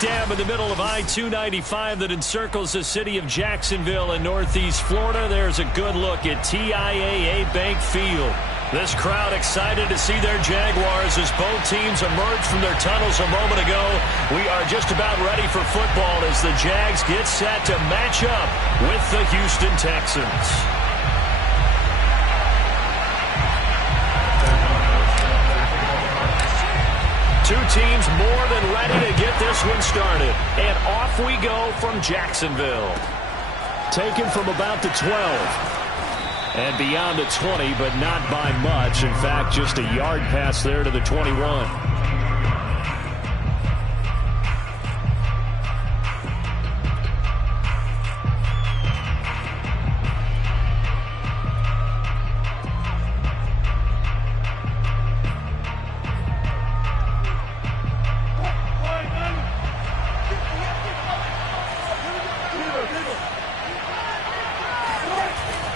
dam in the middle of I-295 that encircles the city of Jacksonville in northeast Florida. There's a good look at TIAA Bank Field. This crowd excited to see their Jaguars as both teams emerge from their tunnels a moment ago. We are just about ready for football as the Jags get set to match up with the Houston Texans. Two teams more than ready to get this one started. And off we go from Jacksonville. Taken from about the 12. And beyond the 20, but not by much. In fact, just a yard pass there to the 21.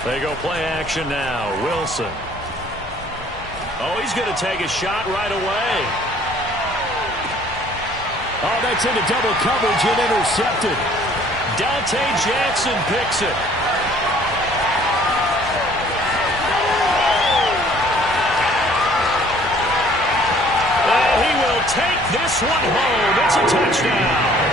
They go play action now. Wilson. Oh, he's going to take a shot right away. Oh, that's into double coverage and intercepted. Dante Jackson picks it. And he will take this one home. It's a touchdown.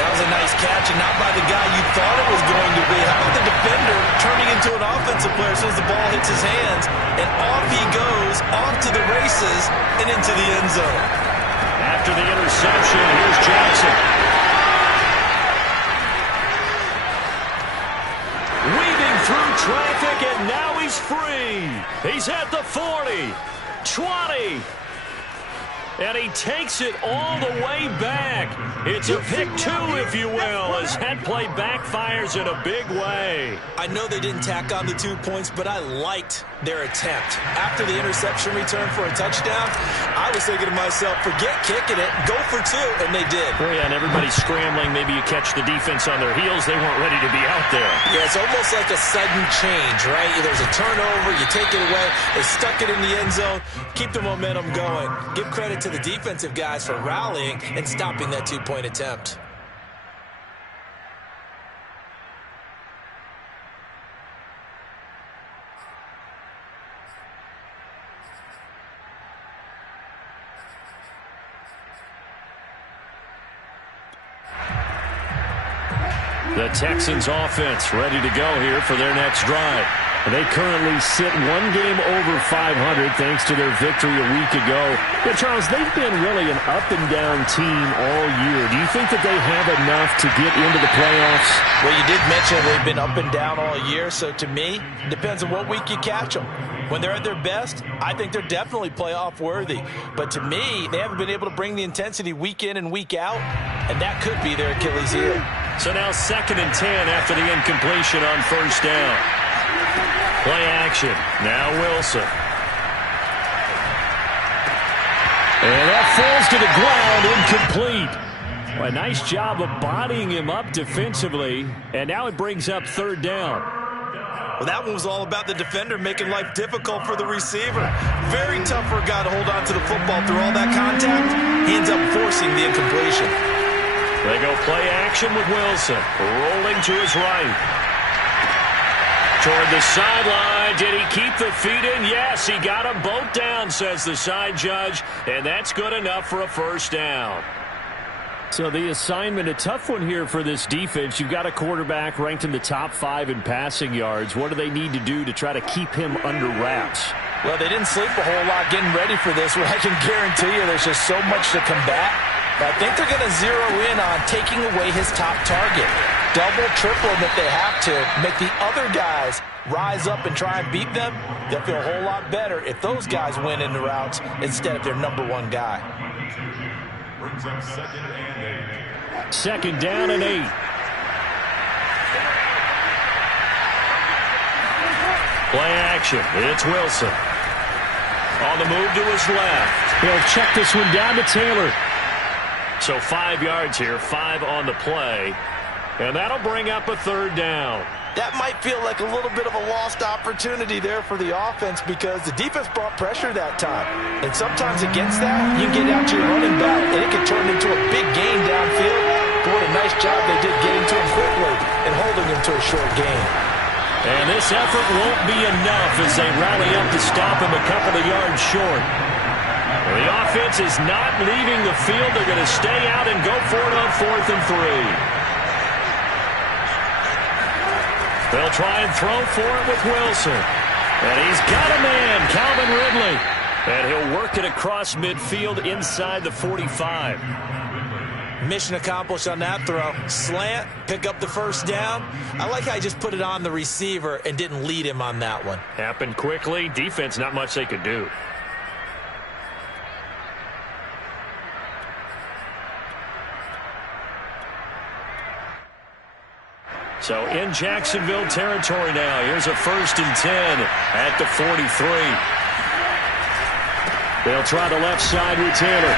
That was a nice catch, and not by the guy you thought it was going to be. How about the defender turning into an offensive player as soon as the ball hits his hands, and off he goes, off to the races, and into the end zone. After the interception, here's Jackson. Weaving through traffic, and now he's free. He's at the 40, 20. And he takes it all the way back. It's a pick two, if you will, as that play backfires in a big way. I know they didn't tack on the 2 points, but I liked their attempt. After the interception return for a touchdown, I was thinking to myself, forget kicking it, go for two, and they did. Oh, yeah, and everybody's scrambling. Maybe you catch the defense on their heels. They weren't ready to be out there. Yeah, it's almost like a sudden change, right? There's a turnover, you take it away, they stuck it in the end zone, keep the momentum going. Give credit to the defensive guys for rallying and stopping that 2-point attempt. The Texans offense ready to go here for their next drive. They currently sit one game over 500 thanks to their victory a week ago. Yeah, Charles, they've been really an up-and-down team all year. Do you think that they have enough to get into the playoffs? Well, you did mention they've been up and down all year, so to me, it depends on what week you catch them. When they're at their best, I think they're definitely playoff-worthy. But to me, they haven't been able to bring the intensity week in and week out, and that could be their Achilles heel. So now 2nd and 10 after the incompletion on first down. Play action. Now Wilson. And that falls to the ground, incomplete. Well, a nice job of bodying him up defensively. And now it brings up 3rd down. Well, that one was all about the defender making life difficult for the receiver. Very tough for a guy to hold on to the football through all that contact. He ends up forcing the incompletion. They go play action with Wilson. Rolling to his right. Toward the sideline. Did he keep the feet in? Yes, he got them both down, says the side judge. And that's good enough for a 1st down. So the assignment, a tough one here for this defense. You've got a quarterback ranked in the top 5 in passing yards. What do they need to do to try to keep him under wraps? Well, they didn't sleep a whole lot getting ready for this. Well, I can guarantee you there's just so much to combat. But I think they're going to zero in on taking away his top target. Double, triple him if they have to. Make the other guys rise up and try and beat them. They'll feel a whole lot better if those guys win in the routes instead of their number 1 guy. Brings up 2nd and 8. 2nd down and 8. Play action. It's Wilson. On the move to his left. He'll check this one down to Taylor. So 5 yards here, 5 on the play. And that'll bring up a 3rd down. that might feel like a little bit of a lost opportunity there for the offense because the defense brought pressure that time. And sometimes against that, you can get out to your running back, and it can turn into a big gain downfield. But what a nice job they did getting to him quickly and holding him to a short gain. And this effort won't be enough as they rally up to stop him a couple of yards short. Well, the offense is not leaving the field. They're going to stay out and go for it on 4th and 3. They'll try and throw for it with Wilson. And he's got a man, Calvin Ridley. And he'll work it across midfield inside the 45. Mission accomplished on that throw. Slant, pick up the first down. I like how I just put it on the receiver and didn't lead him on that one. Happened quickly. Defense, not much they could do. So in Jacksonville territory now. Here's a 1st and 10 at the 43. They'll try the left side with Taylor.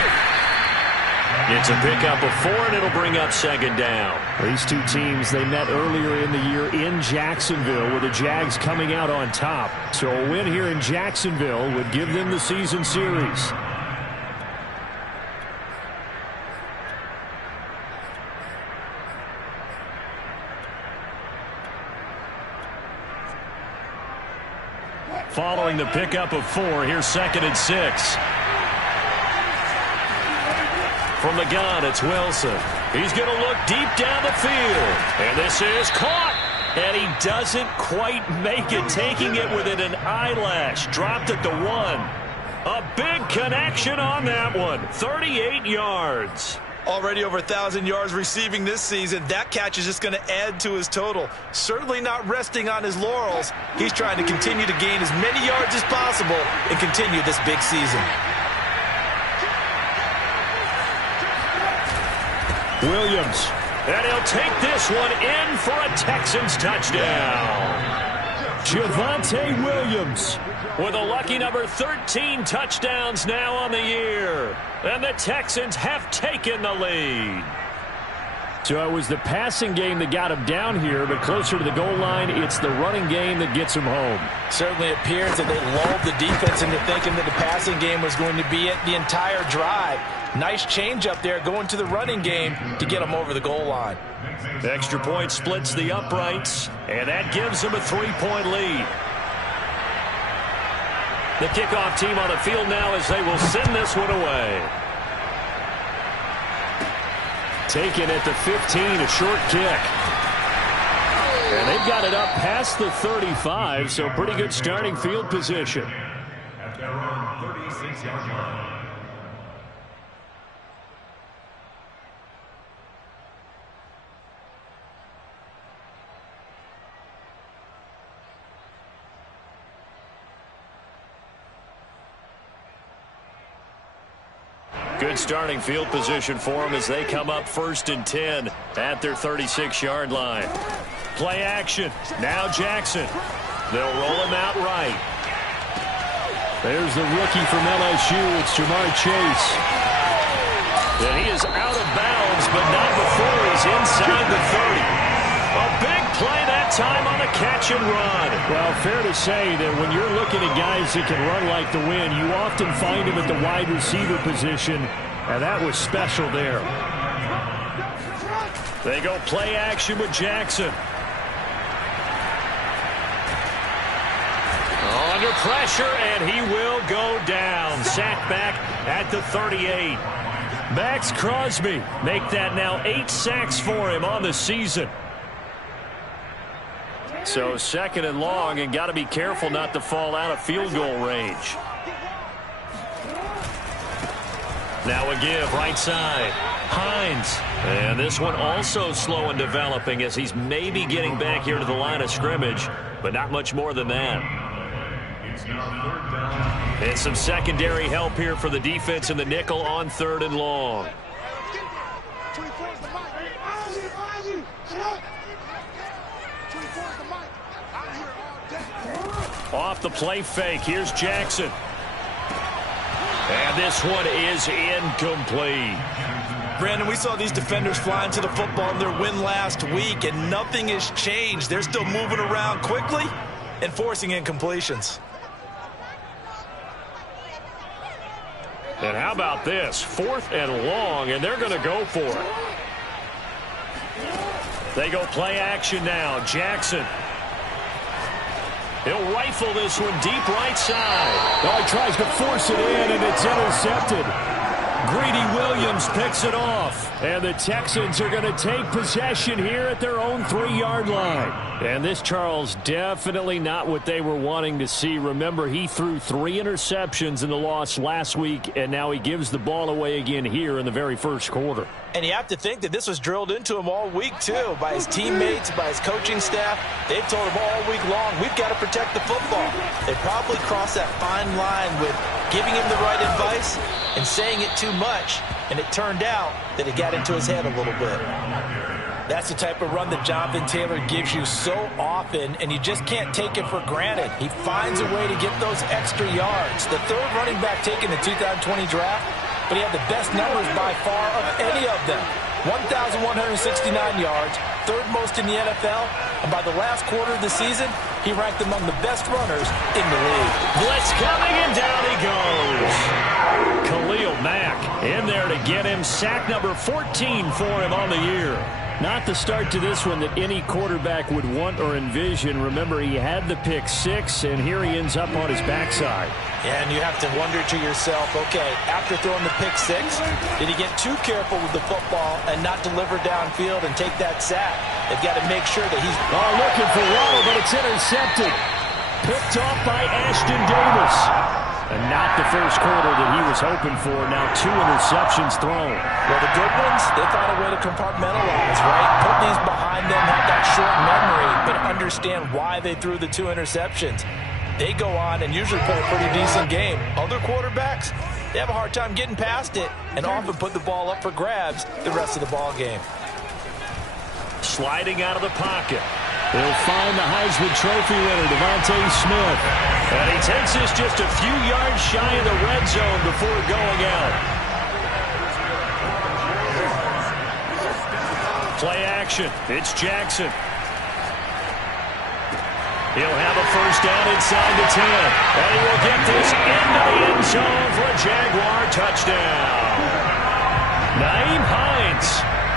It's a pickup of 4, and it'll bring up 2nd down. These two teams, they met earlier in the year in Jacksonville with the Jags coming out on top. So a win here in Jacksonville would give them the season series. Following the pickup of 4, here's 2nd and 6. From the gun, it's Wilson. He's going to look deep down the field. And this is caught. And he doesn't quite make it, taking it within an eyelash. Dropped at the 1. A big connection on that one. 38 yards. Already over 1,000 yards receiving this season. That catch is just going to add to his total. Certainly not resting on his laurels. He's trying to continue to gain as many yards as possible and continue this big season. Williams. And he'll take this one in for a Texans touchdown. Javonte Williams with a lucky number 13 touchdowns now on the year. And the Texans have taken the lead. So it was the passing game that got him down here, but closer to the goal line, it's the running game that gets him home. Certainly appears that they lulled the defense into thinking that the passing game was going to be it the entire drive. Nice change up there going to the running game to get them over the goal line. Extra point splits the uprights, and that gives them a 3-point lead. The kickoff team on the field now as they will send this one away. Taken at the 15, a short kick. And they've got it up past the 35, so pretty good starting field position. At their own 36-yard line. Good starting field position for them as they come up 1st and 10 at their 36-yard line. Play action. Now Jackson. They'll roll him out right. There's the rookie from LSU. It's Jamar Chase. And he is out of bounds, but not before he's inside the 30. A big play that time on a catch and run. Well, fair to say that when you're looking at guys that can run like the wind, you often find him at the wide receiver position, and that was special there. They go play action with Jackson. Under pressure, and he will go down. Sacked back at the 38. Max Crosby make that now 8 sacks for him on the season. So 2nd and long, and got to be careful not to fall out of field goal range. Now a give, right side. Hines. And this one also slow in developing as he's maybe getting back here to the line of scrimmage, but not much more than that. And some secondary help here for the defense in the nickel on 3rd and long. Off the play fake, here's Jackson. And this one is incomplete. Brandon, we saw these defenders flying to the football in their win last week, and nothing has changed. They're still moving around quickly and forcing incompletions. And how about this? 4th and long, and they're going to go for it. They go play action now. Jackson. He'll rifle this one deep right side. Oh, he tries to force it in, and it's intercepted. Greedy Williams picks it off. And the Texans are going to take possession here at their own 3-yard line. And this, Charles, definitely not what they were wanting to see. Remember, he threw 3 interceptions in the loss last week, and now he gives the ball away again here in the very first quarter. And you have to think that this was drilled into him all week, too, by his teammates, by his coaching staff. They've told him all week long, we've got to protect the football. They probably crossed that fine line with giving him the right advice and saying it too much, and it turned out that it got into his head a little bit. That's the type of run that Jonathan Taylor gives you so often, and you just can't take it for granted. He finds a way to get those extra yards. The 3rd running back taken in the 2020 draft, but he had the best numbers by far of any of them. 1,169 yards, 3rd most in the NFL, and by the last quarter of the season, he ranked among the best runners in the league. Blitz coming, and down he goes. Khalil Mack in there to get him. Sack number 14 for him on the year. Not the start to this one that any quarterback would want or envision. Remember, he had the pick 6, and here he ends up on his backside. And you have to wonder to yourself, okay, after throwing the pick 6, did he get too careful with the football and not deliver downfield and take that sack? They've got to make sure that he's... Oh, looking for Waddle, but it's intercepted. Picked off by Ashton Davis. And not the first quarter that he was hoping for. Now 2 interceptions thrown. Well, the good ones, they find a way to compartmentalize, right? Put these behind them, have that short memory, but understand why they threw the 2 interceptions. They go on and usually play a pretty decent game. Other quarterbacks, they have a hard time getting past it and often put the ball up for grabs the rest of the ball game. Sliding out of the pocket. He'll find the Heisman Trophy winner, Devontae Smith. And he takes this just a few yards shy of the red zone before going out. Play action. It's Jackson. He'll have a first down inside the 10. And he will get this into the end zone for a Jaguar touchdown. Naeem Hines,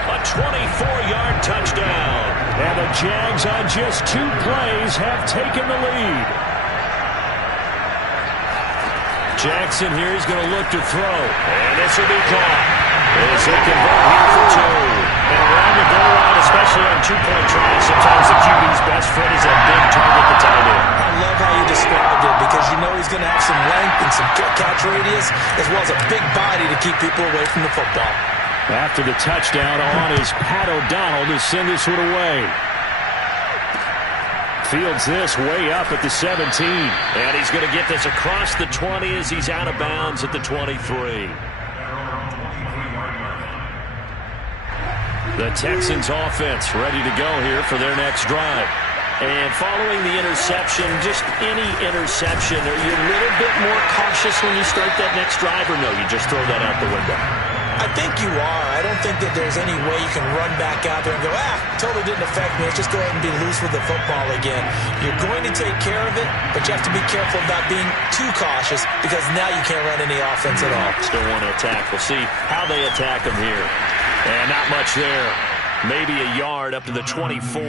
a 24-yard touchdown. And the Jags on just 2 plays have taken the lead. Jackson here is going to look to throw. And this will be caught. As they convert here for 2. And around the goal line, especially on 2-point tries, sometimes the QB's best friend is that big target to tight end. I love how you described it because you know he's going to have some length and some catch radius as well as a big body to keep people away from the football. After the touchdown on is Pat O'Donnell to send this one away. Fields this way up at the 17. And he's going to get this across the 20 as he's out of bounds at the 23. The Texans offense ready to go here for their next drive. And following the interception, just any interception, are you a little bit more cautious when you start that next drive, or no, you just throw that out the window? I think you are. I don't think that there's any way you can run back out there and go, totally didn't affect me. Let's just go ahead and be loose with the football again. You're going to take care of it, but you have to be careful about being too cautious because now you can't run any offense at all. Still want to attack. We'll see how they attack them here. And not much there. Maybe a yard up to the 24.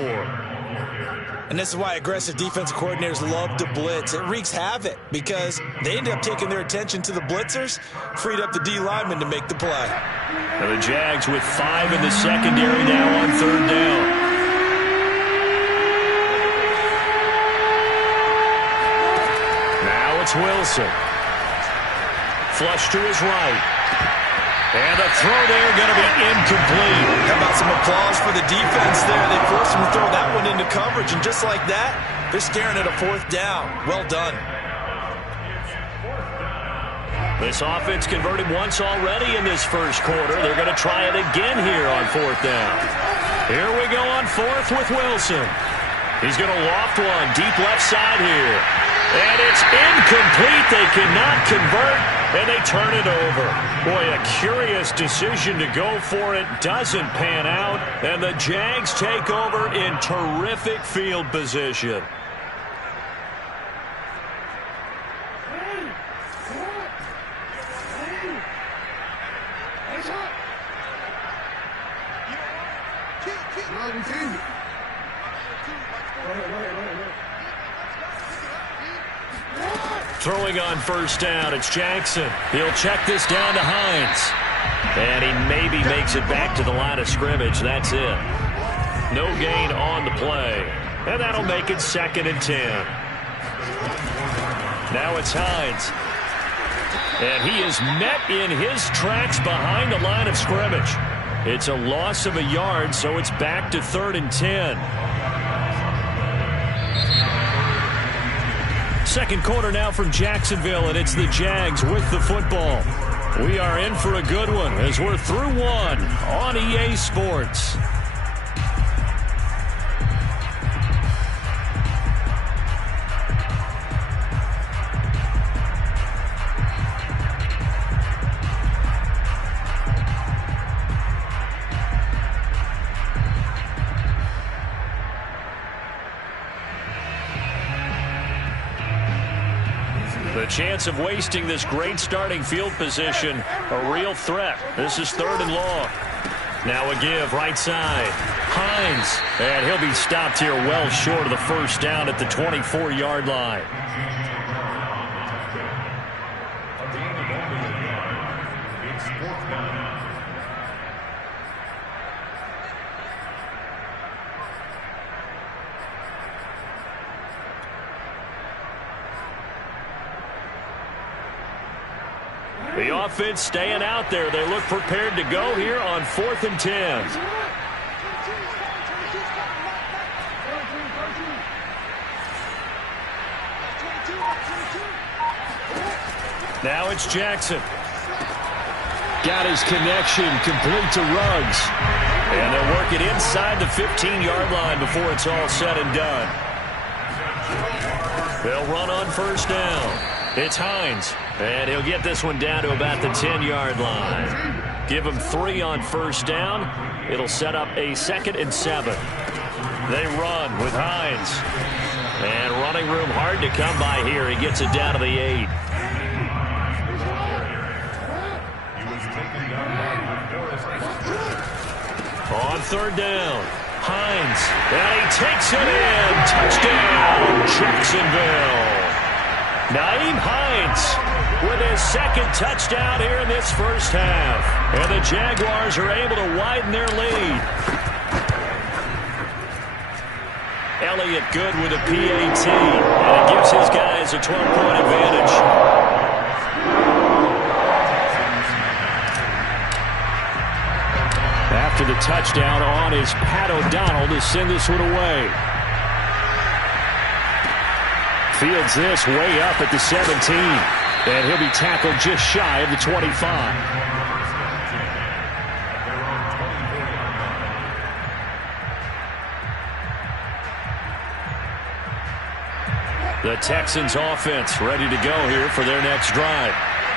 And this is why aggressive defensive coordinators love to blitz. It wreaks havoc because they end up taking their attention to the blitzers, freed up the D lineman to make the play. And the Jags with 5 in the secondary now on 3rd down. Now it's Wilson. Flush to his right. And the throw there going to be incomplete. How about some applause for the defense there? They forced him to throw that one into coverage, and just like that, they're staring at a 4th down. Well done. This offense converted once already in this first quarter. They're going to try it again here on 4th down. Here we go on 4th with Wilson. He's going to loft one deep left side here. And it's incomplete. They cannot convert. and they turn it over. Boy, a curious decision to go for it. Doesn't pan out, and the Jags take over in terrific field position. Throwing on first down, it's Jackson. He'll check this down to Hines. And he maybe makes it back to the line of scrimmage. That's it. No gain on the play. And that'll make it 2nd and 10. Now it's Hines. And he is met in his tracks behind the line of scrimmage. It's a loss of a yard, so it's back to 3rd and 10. Second quarter now from Jacksonville, and it's the Jags with the football. We are in for a good one as we're through one on EA Sports. The chance of wasting this great starting field position, a real threat. This is 3rd and long. Now a give right side. Hines, and he'll be stopped here well short of the first down at the 24-yard line. The offense staying out there. They look prepared to go here on 4th and 10. Now it's Jackson. Got his connection complete to Ruggs. And they'll work it inside the 15-yard line before it's all said and done. They'll run on first down. It's Hines, and he'll get this one down to about the 10-yard line. Give him 3 on first down. It'll set up a 2nd and 7. They run with Hines. And running room hard to come by here. He gets it down to the 8. On 3rd down, Hines, and he takes it in. Touchdown, Jacksonville. Nyheim Hines with his 2nd touchdown here in this first half. And the Jaguars are able to widen their lead. Elliott good with a PAT. And it gives his guys a 12-point advantage. After the touchdown on is Pat O'Donnell to send this one away. Fields this way up at the 17. And he'll be tackled just shy of the 25. The Texans offense ready to go here for their next drive.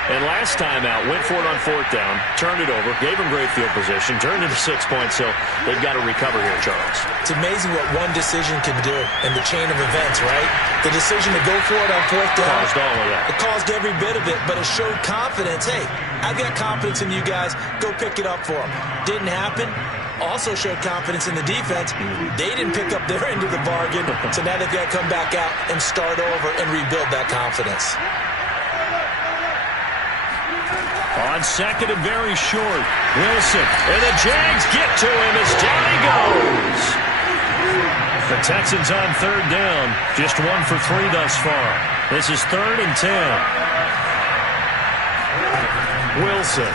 And last time out, went for it on 4th down, turned it over, gave them great field position, turned into 6 points, so they've got to recover here, Charles. It's amazing what one decision can do in the chain of events, right? The decision to go for it on 4th down. Caused all of that. It caused every bit of it, but it showed confidence. Hey, I've got confidence in you guys. Go pick it up for them. Didn't happen. Also showed confidence in the defense. They didn't pick up their end of the bargain, so now they've got to come back out and start over and rebuild that confidence. On 2nd and very short, Wilson, and the Jags get to him as down he goes. The Texans on 3rd down, just 1 for 3 thus far. This is 3rd and 10. Wilson.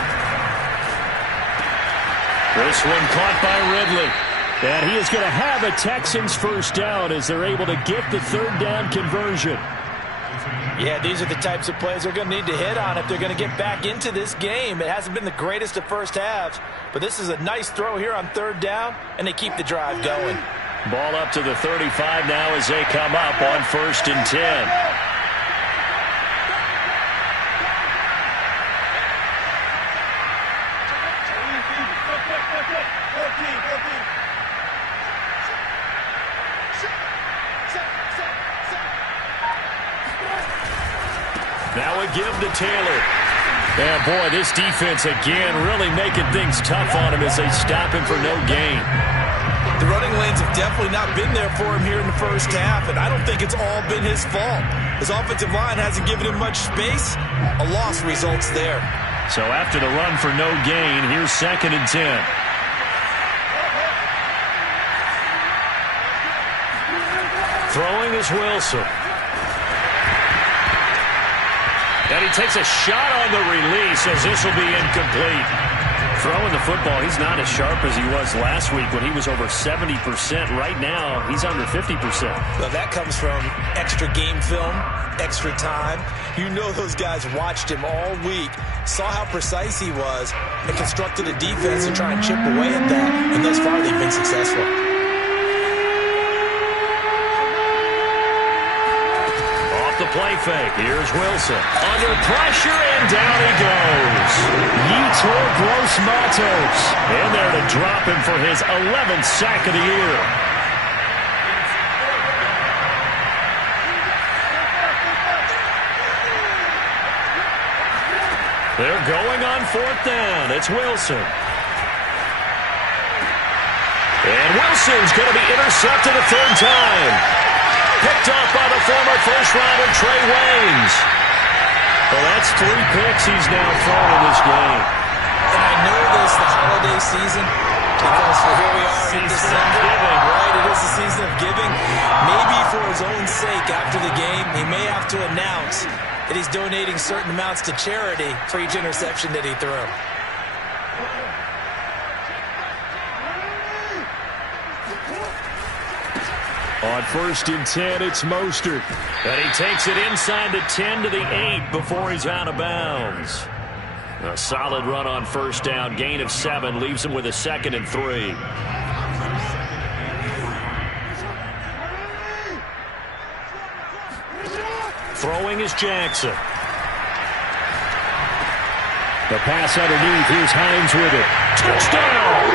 This one caught by Ridley. And he is going to have a Texans first down as they're able to get the 3rd down conversion. Yeah, these are the types of plays they're going to need to hit on if they're going to get back into this game. It hasn't been the greatest of first halves, but this is a nice throw here on 3rd down, and they keep the drive going. Ball up to the 35 now as they come up on 1st and 10. give to Taylor. And boy, this defense again really making things tough on him as they stop him for no gain. The running lanes have definitely not been there for him here in the first half, and I don't think it's all been his fault. His offensive line hasn't given him much space. A loss results there. So after the run for no gain, here's 2nd and 10. Throwing is Wilson. And he takes a shot on the release as this will be incomplete. Throwing the football, he's not as sharp as he was last week when he was over 70%. Right now, he's under 50%. Well, that comes from extra game film, extra time. You know those guys watched him all week, saw how precise he was, and constructed a defense to try and chip away at that. And thus far, they've been successful. The play fake. Here's Wilson. Under pressure, and down he goes. Yetur Gross-Matos in there to drop him for his 11th sack of the year. They're going on 4th down. It's Wilson. And Wilson's going to be intercepted a 3rd time. Picked off by the former first-rounder Trey Waynes. Well, that's 3 picks he's now thrown in this game. And I know this, the holiday season, because here we are in December, right? It is the season of giving. Maybe for his own sake after the game, he may have to announce that he's donating certain amounts to charity for each interception that he threw. On 1st and 10, it's Mostert. And he takes it inside the 10 to the 8 before he's out of bounds. A solid run on 1st down. Gain of 7 leaves him with a 2nd and 3. Throwing is Jackson. The pass underneath. Here's Hines with it. Touchdown!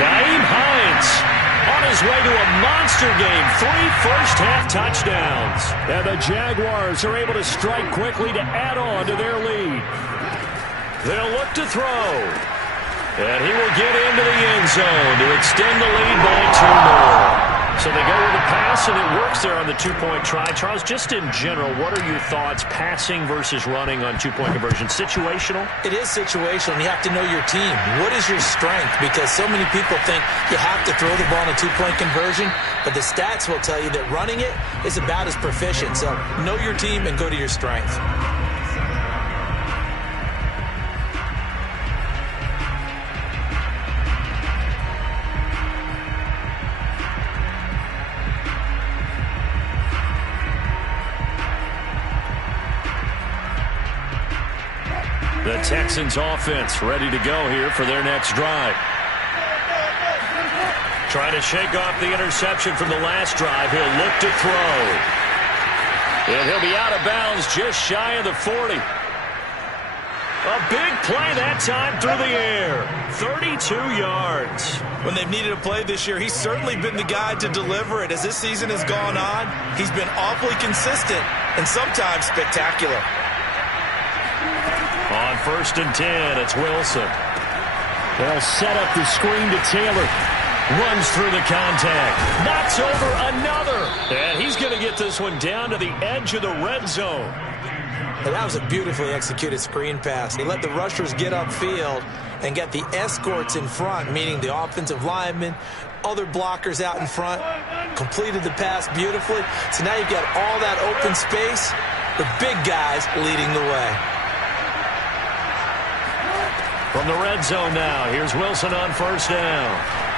Nyheim Hines on his way to a monster game. 3 first-half touchdowns. And the Jaguars are able to strike quickly to add on to their lead. They'll look to throw. And he will get into the end zone to extend the lead by 2 more. So they go with a pass, and it works there on the 2-point try. Charles, just in general, what are your thoughts passing versus running on 2-point conversion? Situational? It is situational. You have to know your team. What is your strength? Because so many people think you have to throw the ball in a 2-point conversion, but the stats will tell you that running it is about as proficient. So know your team and go to your strength. The Texans offense ready to go here for their next drive. Trying to shake off the interception from the last drive. He'll look to throw. And he'll be out of bounds just shy of the 40. A big play that time through the air. 32 yards. When they've needed a play this year, he's certainly been the guy to deliver it. As this season has gone on, he's been awfully consistent and sometimes spectacular. On 1st and 10, it's Wilson. They'll set up the screen to Taylor. Runs through the contact. Knocks over another. And he's going to get this one down to the edge of the red zone. And that was a beautifully executed screen pass. He let the rushers get upfield and get the escorts in front, meaning the offensive linemen, other blockers out in front, completed the pass beautifully. So now you've got all that open space, the big guys leading the way. From the red zone now, here's Wilson on 1st down.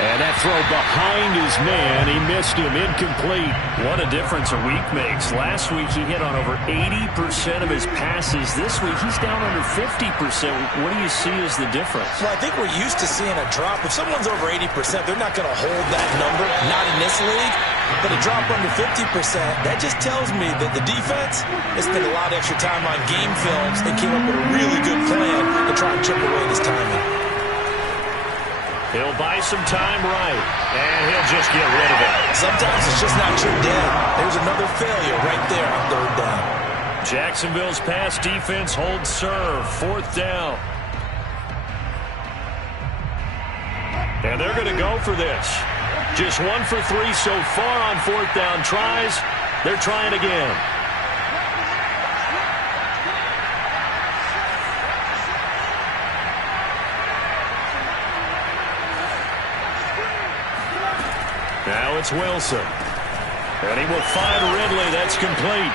And that throw behind his man, he missed him, incomplete. What a difference a week makes. Last week he hit on over 80% of his passes. This week he's down under 50%. What do you see as the difference? Well, I think we're used to seeing a drop. If someone's over 80%, they're not going to hold that number, not in this league. But a drop under 50%, that just tells me that the defense has spent a lot of extra time on game films and came up with a really good plan to try and chip away this timing. He'll buy buy some time right. And he'll just get rid of it. Sometimes it's just not your day. There's another failure right there on third down. Jacksonville's pass defense holds serve. Fourth down. And they're going to go for this. Just 1 for 3 so far on fourth down tries. They're trying again. Now it's Wilson. And he will find Ridley. That's complete.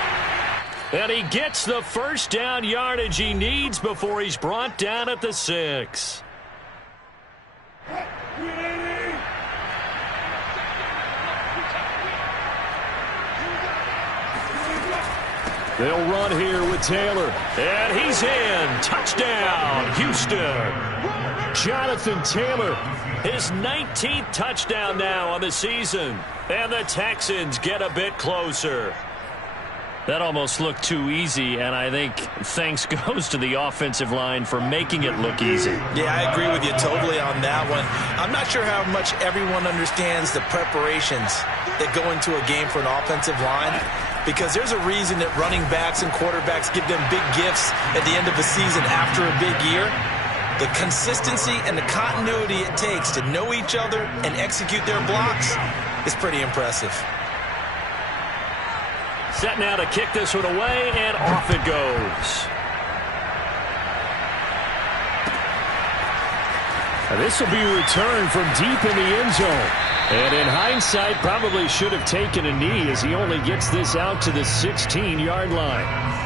And he gets the first down yardage he needs before he's brought down at the 6. They'll run here with Taylor. And he's in. Touchdown, Houston. Jonathan Taylor, his 19th touchdown now on the season. And the Texans get a bit closer. That almost looked too easy, and I think thanks goes to the offensive line for making it look easy. Yeah, I agree with you totally on that one. I'm not sure how much everyone understands the preparations that go into a game for an offensive line, because there's a reason that running backs and quarterbacks give them big gifts at the end of the season after a big year. The consistency and the continuity it takes to know each other and execute their blocks is pretty impressive. Set now to kick this one away, and off it goes. And this will be returned from deep in the end zone. And in hindsight, probably should have taken a knee as he only gets this out to the 16-yard line.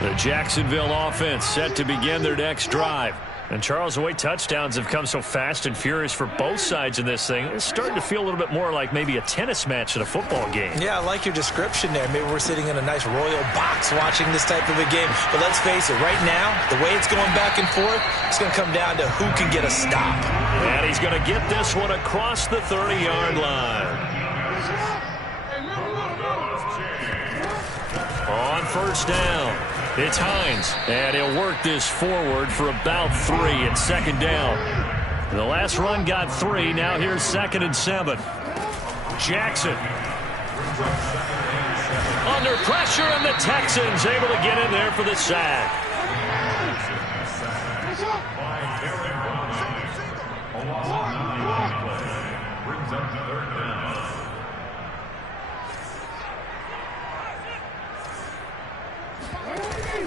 The Jacksonville offense set to begin their next drive. And Charles, the way touchdowns have come so fast and furious for both sides in this thing, it's starting to feel a little bit more like maybe a tennis match at a football game. Yeah, I like your description there. Maybe we're sitting in a nice royal box watching this type of a game. But let's face it, right now, the way it's going back and forth, it's going to come down to who can get a stop. And he's going to get this one across the 30-yard line. On first down, it's Hines, and he'll work this forward for about 3 at second down. The last run got 3. Now here's 2nd and 7. Jackson under pressure, and the Texans able to get in there for the sack.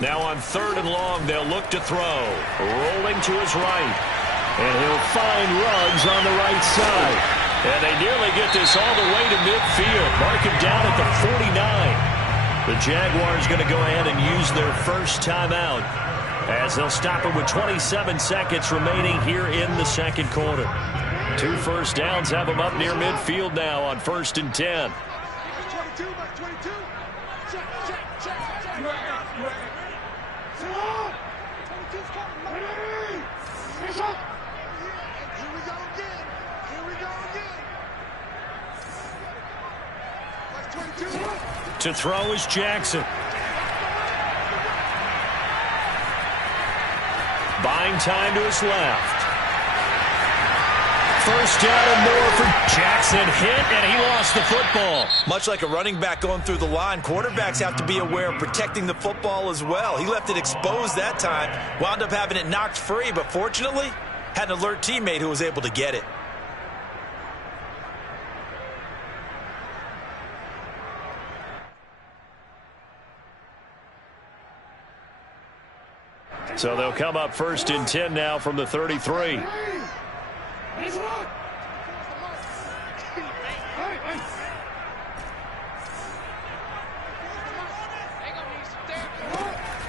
Now on 3rd and long, they'll look to throw. Rolling to his right. And he'll find Ruggs on the right side. And they nearly get this all the way to midfield. Mark him down at the 49. The Jaguars going to go ahead and use their first timeout as they'll stop it with 27 seconds remaining here in the second quarter. 2 first downs have them up near midfield now on 1st and 10. To throw is Jackson. Buying time to his left. First down and more for Jackson. Hit, and he lost the football. Much like a running back going through the line, quarterbacks have to be aware of protecting the football as well. He left it exposed that time, wound up having it knocked free, but fortunately, had an alert teammate who was able to get it. So they'll come up 1st and 10 now from the 33.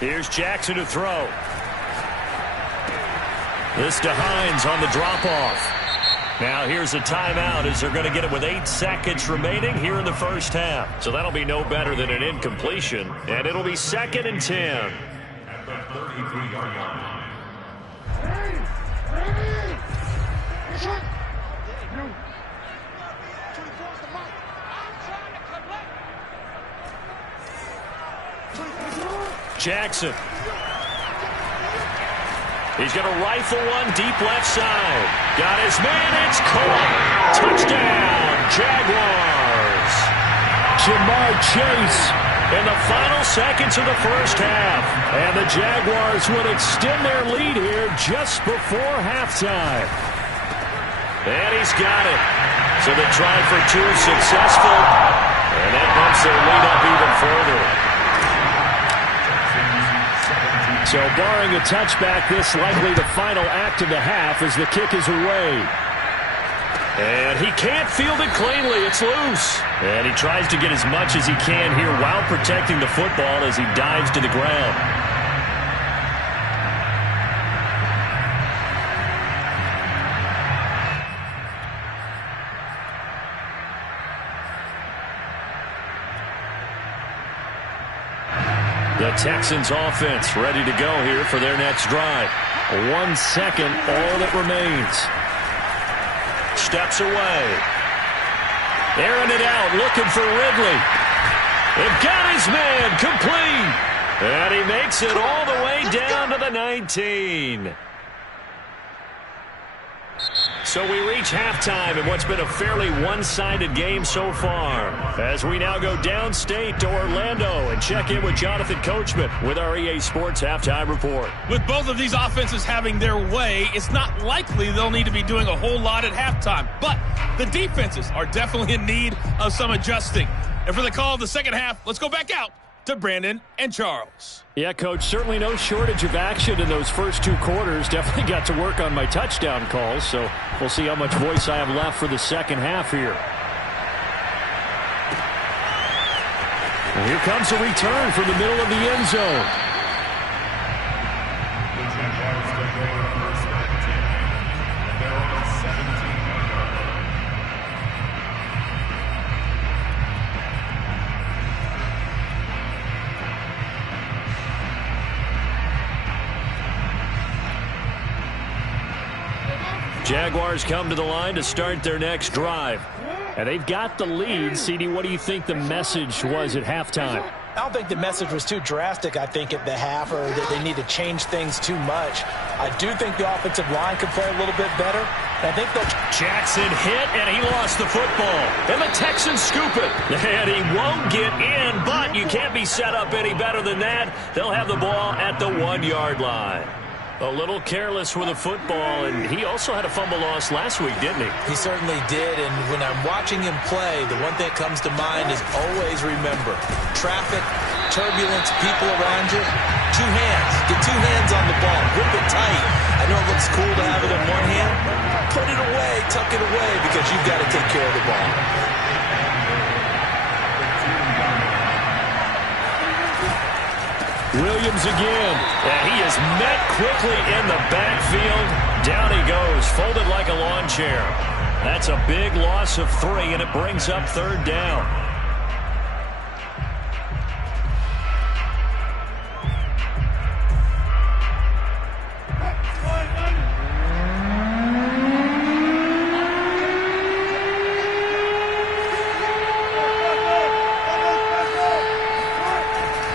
Here's Jackson to throw. This to Hines on the drop-off. Now here's a timeout as they're going to get it with 8 seconds remaining here in the first half. So that'll be no better than an incompletion, and it'll be 2nd and 10. At the 33-yard line. Jackson. He's going to rifle one deep left side. Got his man. It's caught. Touchdown, Jaguars. Jamar Chase In the final seconds of the first half. And the Jaguars would extend their lead here just before halftime. And he's got it. So the try for two is successful. And that bumps their lead up even further. So barring a touchback, this likely the final act of the half as the kick is away. And he can't field it cleanly. It's loose. And he tries to get as much as he can here while protecting the football as he dives to the ground. The Texans offense ready to go here for their next drive. 1 second, all that remains. Steps away. Airing it out, looking for Ridley. They've got his man, complete. And he makes it all the way down to the 19. So we reach halftime in what's been a fairly one-sided game so far. As we now go downstate to Orlando and check in with Jonathan Coachman with our EA Sports Halftime Report. With both of these offenses having their way, it's not likely they'll need to be doing a whole lot at halftime. But the defenses are definitely in need of some adjusting. And for the call of the second half, let's go back out to Brandon and Charles. Yeah, Coach, certainly no shortage of action in those first two quarters. Definitely got to work on my touchdown calls, so we'll see how much voice I have left for the second half here. And here comes a return from the middle of the end zone. Jaguars come to the line to start their next drive. And they've got the lead. CD, what do you think the message was at halftime? I don't think the message was too drastic, I think, at the half, or that they need to change things too much. I do think the offensive line could play a little bit better. And I think they'll... Jackson hit, and he lost the football. And the Texans scoop it. And he won't get in, but you can't be set up any better than that. They'll have the ball at the 1-yard line. A little careless with the football, and he also had a fumble loss last week, didn't he? He certainly did, and when I'm watching him play, the one thing that comes to mind is always remember, traffic, turbulence, people around you, two hands. Get two hands on the ball. Grip it tight. I know it looks cool to have it in one hand. Put it away, tuck it away, because you've got to take care of the ball. Williams again. And he is met quickly in the backfield. Down he goes, folded like a lawn chair. That's a big loss of 3, and it brings up third down.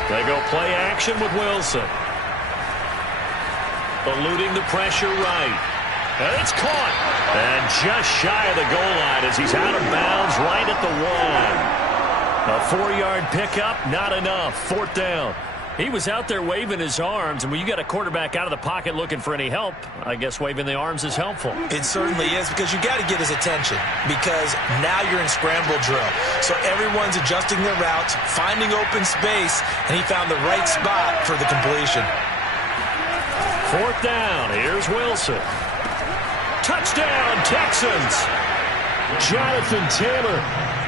They go play action with Wilson. Eluding the pressure right. And it's caught. And just shy of the goal line as he's out of bounds right at the 1. A 4-yard pickup, not enough. Fourth down. He was out there waving his arms, and when you got a quarterback out of the pocket looking for any help, I guess waving the arms is helpful. It certainly is, because you got to get his attention, because now you're in scramble drill. So everyone's adjusting their routes, finding open space, and he found the right spot for the completion. Fourth down. Here's Wilson. Touchdown, Texans. Jonathan Taylor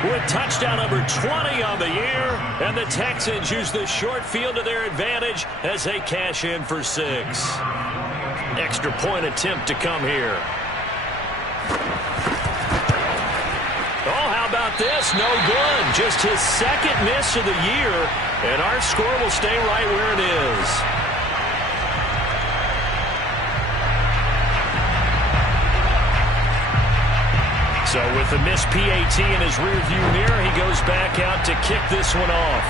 with touchdown number 20 on the year. And the Texans use the short field to their advantage as they cash in for 6. Extra point attempt to come here. Oh, how about this? No good. Just his second miss of the year. And our score will stay right where it is. So with the missed PAT in his rearview mirror, he goes back out to kick this one off.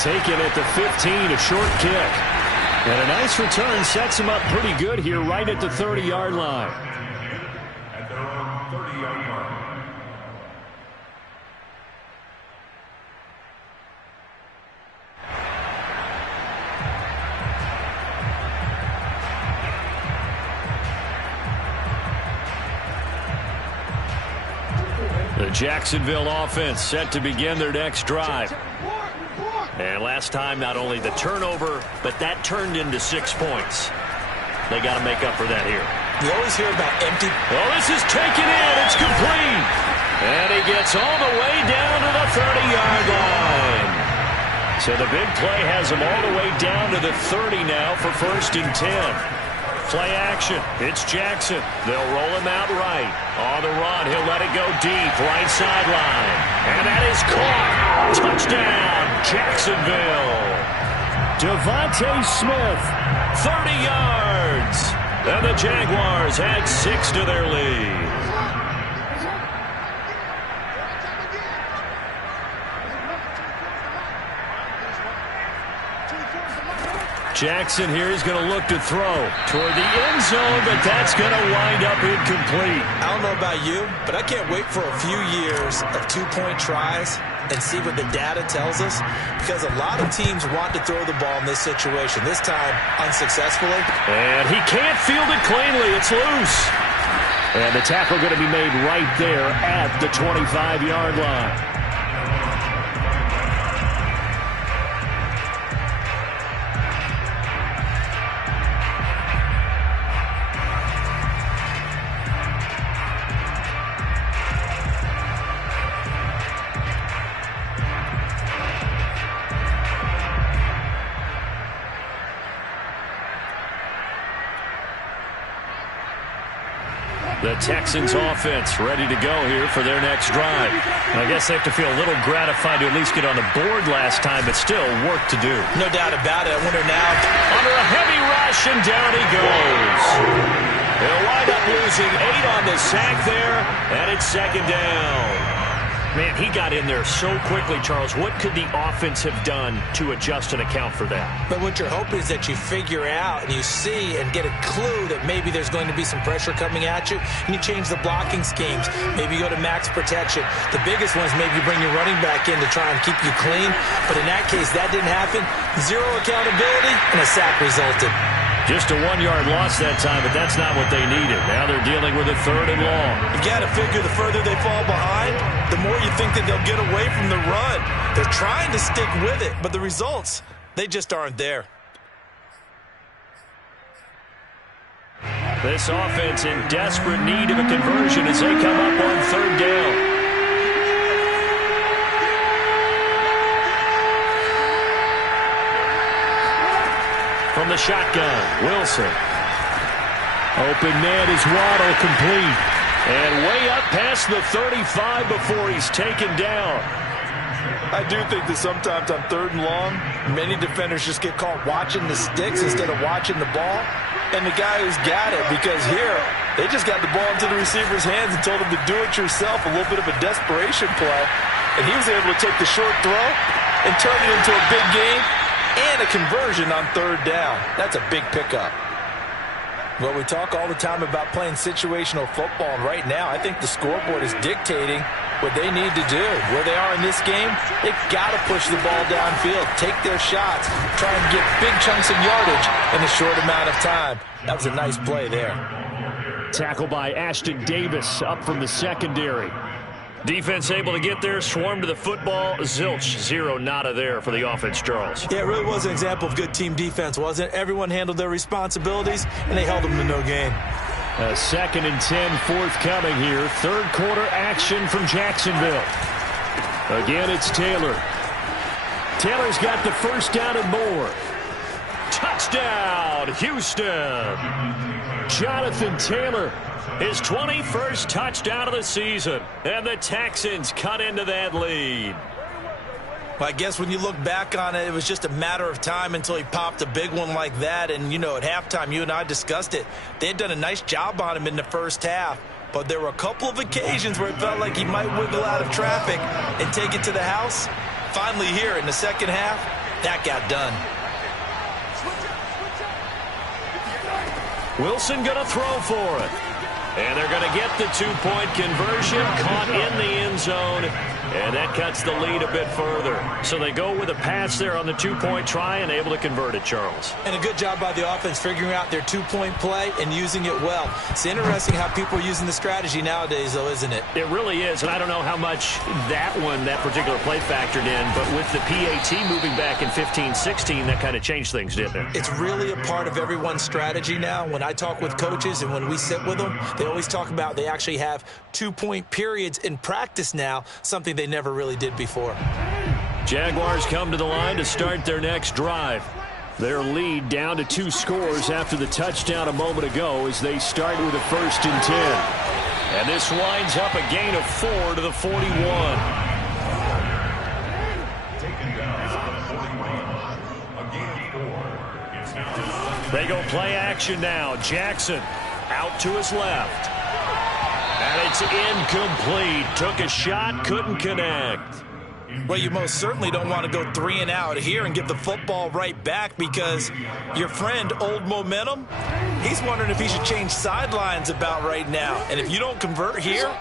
Taken at the 15, a short kick. And a nice return sets him up pretty good here right at the 30-yard line. At their own 30-yard line. The Jacksonville offense set to begin their next drive. And last time, not only the turnover, but that turned into 6 points. They got to make up for that here. You always hear about empty. Oh, this is taken in. It's complete. And he gets all the way down to the 30-yard line. So the big play has him all the way down to the 30 now for 1st and 10. Play action. It's Jackson. They'll roll him out right. On the run, he'll let it go deep. Right sideline. And that is caught. Touchdown, Jacksonville. Devontae Smith, 30 yards. And the Jaguars add 6 to their lead. Jackson here is going to look to throw toward the end zone, but that's going to wind up incomplete. I don't know about you, but I can't wait for a few years of two-point tries and see what the data tells us, because a lot of teams want to throw the ball in this situation, this time unsuccessfully. And he can't field it cleanly. It's loose. And the tackle going to be made right there at the 25-yard line. The Texans offense ready to go here for their next drive. I guess they have to feel a little gratified to at least get on the board last time, but still work to do. No doubt about it. I wonder now. Under a heavy rush, and down he goes. He'll wind up losing 8 on the sack there, and it's 2nd down. Man, he got in there so quickly, Charles. What could the offense have done to adjust and account for that? But what you're hoping is that you figure out and you see and get a clue that maybe there's going to be some pressure coming at you, and you change the blocking schemes. Maybe you go to max protection. The biggest one is maybe you bring your running back in to try and keep you clean. But in that case, that didn't happen. 0 accountability, and a sack resulted. Just a 1-yard loss that time, but that's not what they needed. Now they're dealing with a 3rd and long. You got to figure the further they fall behind, the more you think that they'll get away from the run. They're trying to stick with it, but the results, they just aren't there. This offense in desperate need of a conversion as they come up on 3rd down. From the shotgun, Wilson. Open man is Waddle, complete. And way up past the 35 before he's taken down. I do think that sometimes on 3rd and long, many defenders just get caught watching the sticks instead of watching the ball. And the guy who's got it, because here, they just got the ball into the receiver's hands and told him to do it yourself, a little bit of a desperation play. And he was able to take the short throw and turn it into a big gain. And a conversion on 3rd down. That's a big pickup. Well, we talk all the time about playing situational football, and right now I think the scoreboard is dictating what they need to do. Where they are in this game, they've got to push the ball downfield, take their shots, try and get big chunks of yardage in a short amount of time. That was a nice play there. Tackle by Ashton Davis up from the secondary. Defense able to get there, swarm to the football. Zilch, 0 nada there for the offense, Charles. Yeah, it really was an example of good team defense, wasn't it? Everyone handled their responsibilities, and they held them to no gain. 2nd and 10 forthcoming here. 3rd quarter action from Jacksonville. Again, it's Taylor. Taylor's got the 1st down and more. Touchdown, Houston. Jonathan Taylor, his 21st touchdown of the season. And the Texans cut into that lead. Well, I guess when you look back on it, it was just a matter of time until he popped a big one like that. And, you know, at halftime, you and I discussed it. They had done a nice job on him in the first half. But there were a couple of occasions where it felt like he might wiggle out of traffic and take it to the house. Finally here in the second half, That got done. Wilson going to throw for it. And they're going to get the two-point conversion, caught in the end zone, and that cuts the lead a bit further. So they go with a pass there on the two-point try and able to convert it, Charles. And a good job by the offense figuring out their two-point play and using it well. It's interesting how people are using the strategy nowadays, though, isn't it? It really is, and I don't know how much that particular play factored in, but with the PAT moving back in 15-16, that kind of changed things, didn't it? It's really a part of everyone's strategy now. When I talk with coaches and when we sit with them, they always talk about they actually have two-point periods in practice now, something they never really did before. Jaguars come to the line to start their next drive. Their lead down to 2 scores after the touchdown a moment ago as they start with a 1st and 10. And this winds up a gain of 4 to the 41. They go play action now. Jackson out to his left. And it's incomplete. Took a shot, couldn't connect. Well, you most certainly don't want to go 3 and out here and get the football right back because your friend, Old Momentum, he's wondering if he should change sidelines about right now. And if you don't convert here,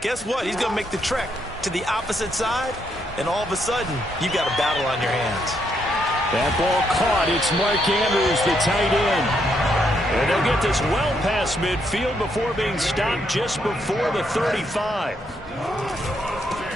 guess what? He's going to make the trek to the opposite side, and all of a sudden, you've got a battle on your hands. That ball caught. It's Mark Andrews, the tight end. And they'll get this well past midfield before being stopped just before the 35.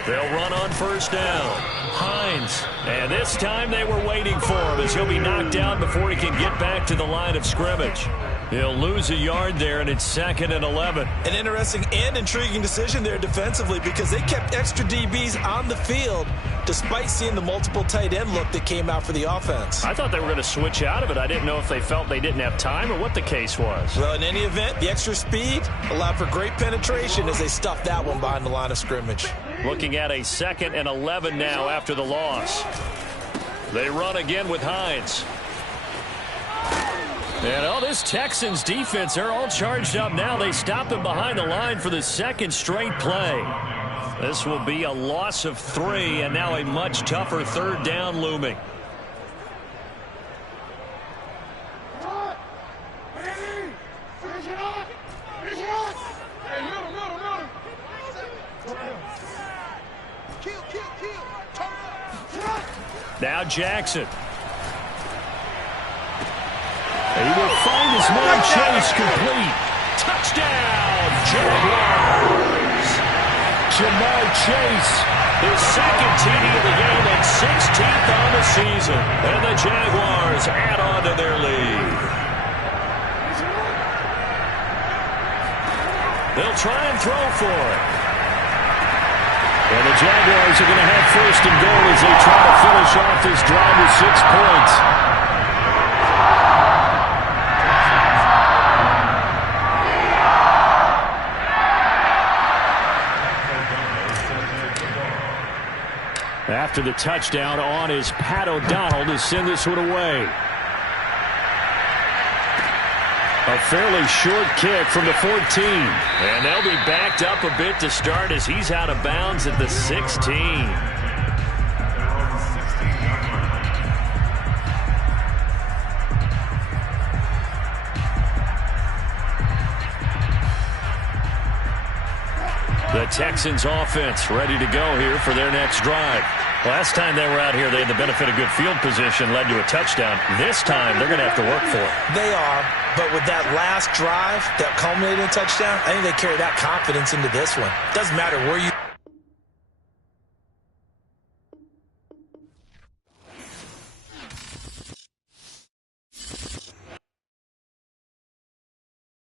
They'll run on 1st down. Hines. And this time they were waiting for him as he'll be knocked down before he can get back to the line of scrimmage. He'll lose a yard there, and it's 2nd and 11. An interesting and intriguing decision there defensively because they kept extra DBs on the field despite seeing the multiple tight end look that came out for the offense. I thought they were going to switch out of it. I didn't know if they felt they didn't have time or what the case was. Well, in any event, the extra speed allowed for great penetration as they stuffed that one behind the line of scrimmage. Looking at a 2nd and 11 now after the loss. They run again with Hines. And this Texans defense, they're all charged up now. They stop him behind the line for the 2nd straight play. This will be a loss of 3, and now a much tougher 3rd down looming. Now Jackson. He will find his man Chase complete. Touchdown, Jaguars. Jamar Chase, his 2nd TD of the game and 16th on the season. And the Jaguars add on to their lead. They'll try and throw for it. And the Jaguars are going to have 1st and goal as they try to finish off this drive with 6 points. After the touchdown on is Pat O'Donnell to send this one away. A fairly short kick from the 14. And they'll be backed up a bit to start as he's out of bounds at the 16. The Texans offense ready to go here for their next drive. Last time they were out here, they had the benefit of good field position, led to a touchdown. This time, they're going to have to work for it. They are, but with that last drive, that culminating touchdown, I think they carry that confidence into this one. Doesn't matter where you